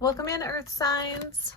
Welcome in, Earth signs.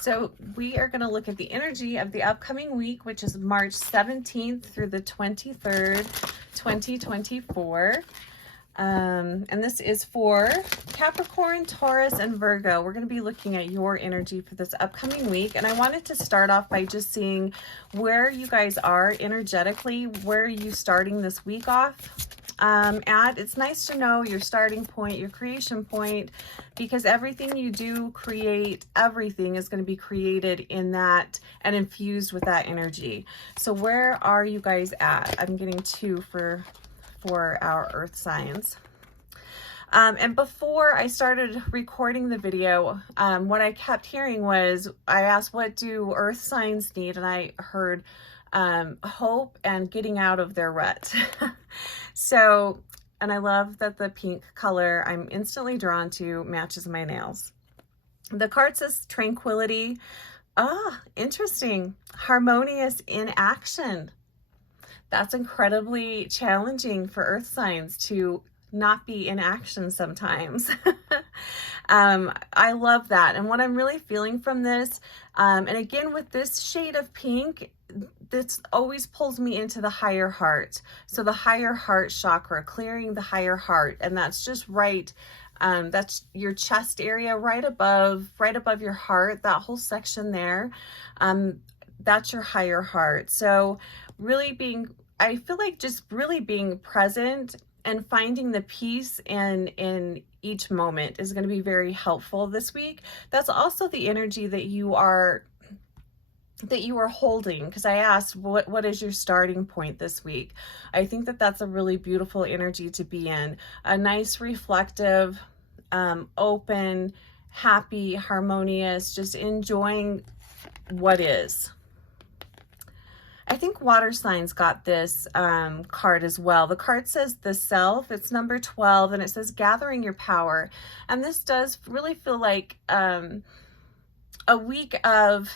So we are going to look at the energy of the upcoming week, which is March 17th through the 23rd, 2024. And this is for Capricorn, Taurus, and Virgo. We're going to be looking at your energy for this upcoming week. And I wanted to start off by just seeing where you guys are energetically. Where are you starting this week off? It's nice to know your starting point, your creation point, because everything you do create, everything is going to be created in that and infused with that energy. So where are you guys at? I'm getting two for our earth signs. And before I started recording the video, what I kept hearing was, I asked, what do earth signs need? And I heard hope and getting out of their rut. So, and I love that the pink color I'm instantly drawn to matches my nails. The card says tranquility. Interesting. Harmonious in action. That's incredibly challenging for earth signs to not be in action sometimes. I love that. And what I'm really feeling from this, and again, with this shade of pink, this always pulls me into the higher heart. So the higher heart chakra, clearing the higher heart. And that's just right. That's your chest area right above your heart, that whole section there. That's your higher heart. So really I feel like just really being present and finding the peace in each moment is going to be very helpful this week. That's also the energy that you are holding, because I asked what is your starting point this week. I think that that's a really beautiful energy to be in. A nice, reflective, open, happy, harmonious, just enjoying what is. I think water signs got this card as well. The card says the self, it's number 12, and it says gathering your power. And this does really feel like a week of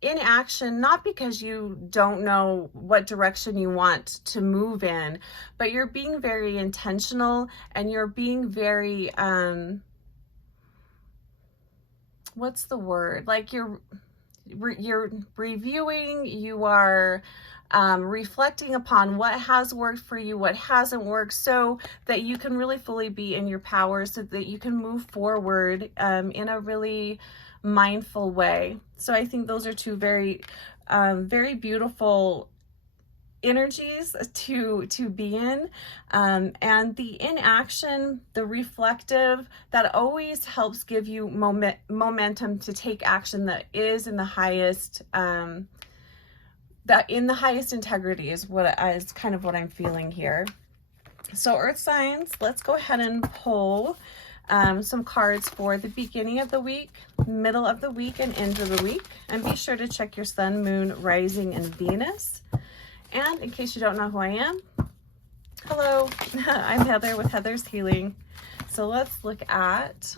inaction, not because you don't know what direction you want to move in, but you're being very intentional and you're being very, what's the word? Like you're reviewing, you are reflecting upon what has worked for you, what hasn't worked, so that you can really fully be in your power, so that you can move forward in a really mindful way. So I think those are two very beautiful energies to be in, and the inaction, the reflective, that always helps give you momentum to take action that is in the highest integrity is kind of what I'm feeling here. So earth signs, let's go ahead and pull some cards for the beginning of the week, middle of the week, and end of the week. And be sure to check your sun, moon, rising, and Venus. And in case you don't know who I am, hello, I'm Heather with Heather's Healing. So let's look at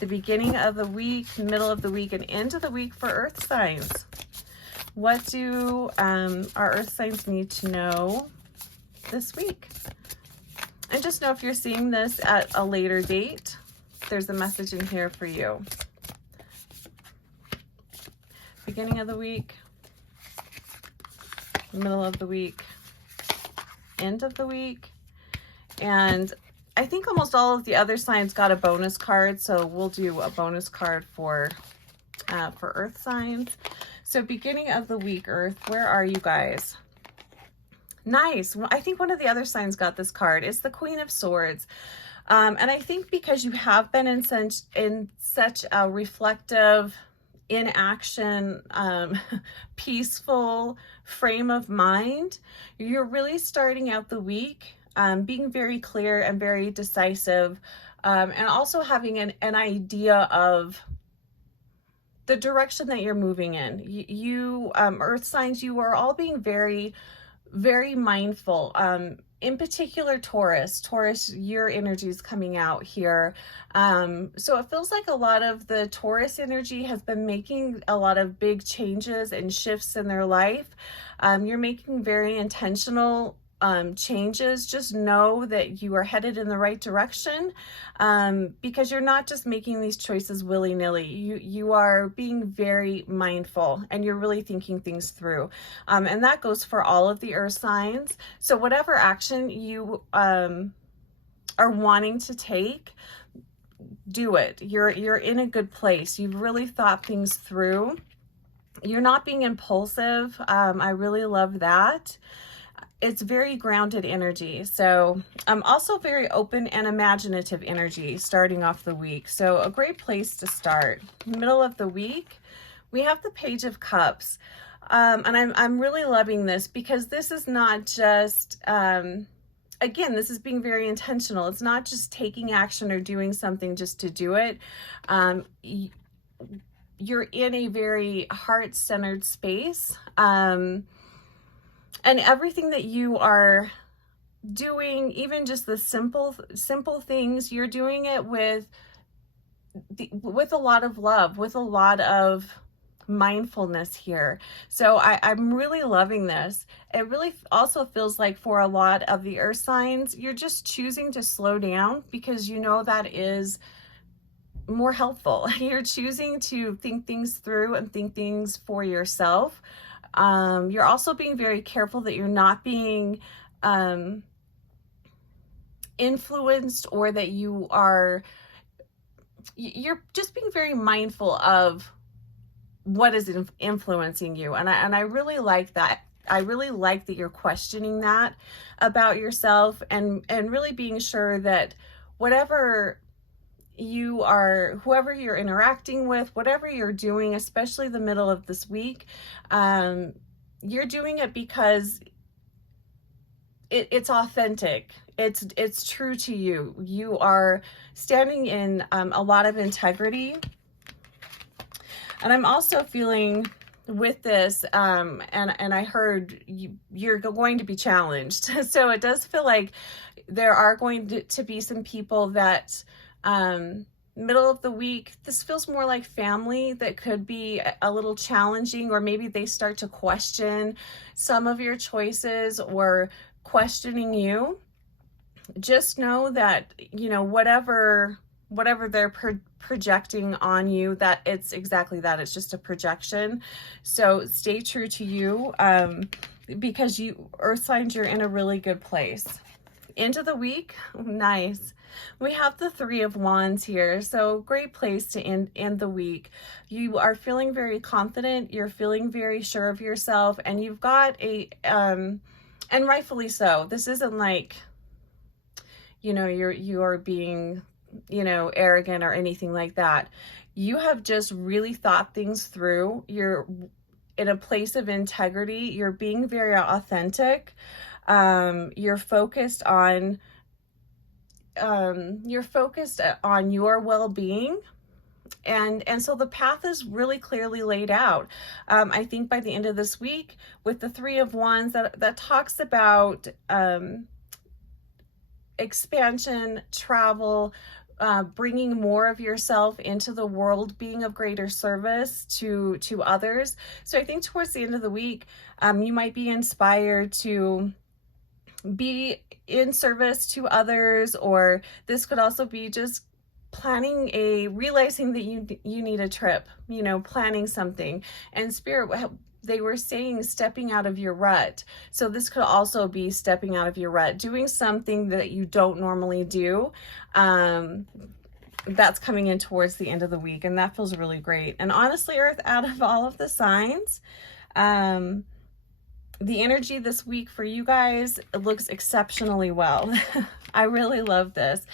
the beginning of the week, middle of the week, and end of the week for earth signs. What do our earth signs need to know this week? And just know if you're seeing this at a later date, there's a message in here for you. Beginning of the week, middle of the week, end of the week. And I think almost all of the other signs got a bonus card, so we'll do a bonus card for earth signs. So beginning of the week, Earth, where are you guys? Nice. Well, I think one of the other signs got this card. It's the Queen of Swords. And I think because you have been in such a reflective, in action, peaceful frame of mind, you're really starting out the week being very clear and very decisive, and also having an idea of the direction that you're moving in. You earth signs, you are all being very, very mindful. In particular, Taurus, your energy is coming out here. So it feels like a lot of the Taurus energy has been making a lot of big changes and shifts in their life. You're making very intentional changes, just know that you are headed in the right direction, because you're not just making these choices willy-nilly. You are being very mindful, and you're really thinking things through. And that goes for all of the earth signs. So whatever action you are wanting to take, do it. You're in a good place. You've really thought things through. You're not being impulsive. I really love that. It's very grounded energy. So also very open and imaginative energy starting off the week. So a great place to start. Middle of the week, we have the Page of Cups. And I'm really loving this, because this is not just, again, this is being very intentional. It's not just taking action or doing something just to do it. You're in a very heart-centered space. And everything that you are doing, even just the simple things, you're doing it with a lot of love, with a lot of mindfulness here. So I'm really loving this. It really also feels like for a lot of the earth signs, you're just choosing to slow down, because you know that is more helpful. You're choosing to think things through and think things for yourself. You're also being very careful that you're not being influenced, or that you're just being very mindful of what is influencing you. And I really like that. I really like that you're questioning that about yourself, and really being sure that whoever you're interacting with, whatever you're doing, especially the middle of this week, you're doing it because it's authentic. It's true to you. You are standing in a lot of integrity. And I'm also feeling with this, and I heard you're going to be challenged. So it does feel like there are going to be some people that, middle of the week, this feels more like family, that could be a little challenging, or maybe they start to question some of your choices or questioning you. Just know that, whatever they're projecting on you, that it's exactly that. It's just a projection. So stay true to you, because you earth signs, you're in a really good place. End of the week, nice. We have the Three of Wands here. So great place to end the week. You are feeling very confident. You're feeling very sure of yourself, and you've got and rightfully so. This isn't like, you're being, arrogant or anything like that. You have just really thought things through. You're in a place of integrity. You're being very authentic. You're focused on your well-being, and so the path is really clearly laid out. I think by the end of this week, with the Three of Wands, that talks about expansion, travel, bringing more of yourself into the world, being of greater service to others. So I think towards the end of the week, you might be inspired to be in service to others, or this could also be just realizing that you need a trip, planning something. And Spirit, they were saying stepping out of your rut. So this could also be stepping out of your rut, doing something that you don't normally do. That's coming in towards the end of the week, and that feels really great. And honestly, Earth, out of all of the signs, the energy this week for you guys, it looks exceptionally well. I really love this.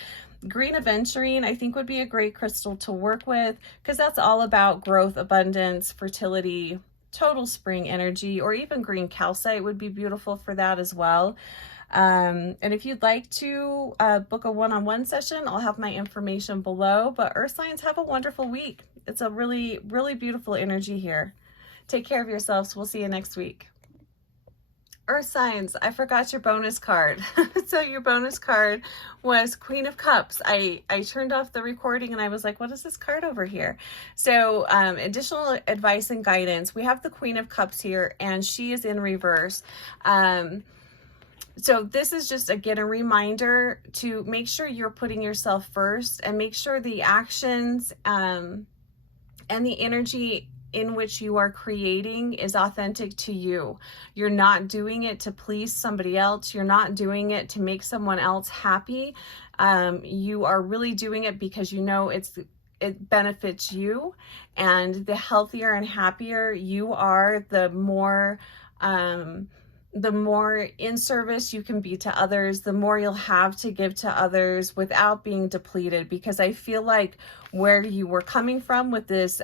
Green Aventurine, I think, would be a great crystal to work with, because that's all about growth, abundance, fertility, total spring energy. Or even green calcite would be beautiful for that as well. And if you'd like to book a one-on-one session, I'll have my information below. But Earth signs, have a wonderful week. It's a really, really beautiful energy here. Take care of yourselves. We'll see you next week. Earth signs, I forgot your bonus card. So your bonus card was Queen of Cups. I turned off the recording and I was like, what is this card over here? So additional advice and guidance. We have the Queen of Cups here, and she is in reverse. So this is just, again, a reminder to make sure you're putting yourself first, and make sure the actions and the energy in which you are creating is authentic to you. You're not doing it to please somebody else. You're not doing it to make someone else happy. You are really doing it because you know it benefits you, and the healthier and happier you are, the more in service you can be to others, the more you'll have to give to others without being depleted. Because I feel like where you were coming from with this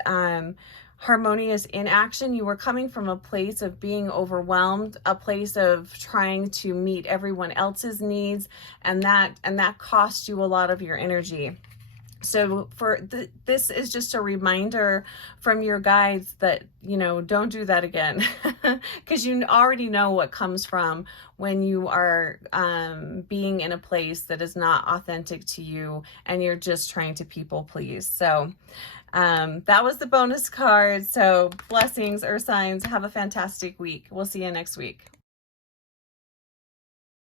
harmonious inaction, you were coming from a place of being overwhelmed, a place of trying to meet everyone else's needs, and that cost you a lot of your energy. So this is just a reminder from your guides that, you know, don't do that again, because you already know what comes from when you are being in a place that is not authentic to you and you're just trying to people please. So that was the bonus card. So blessings, Earth signs. Have a fantastic week. We'll see you next week.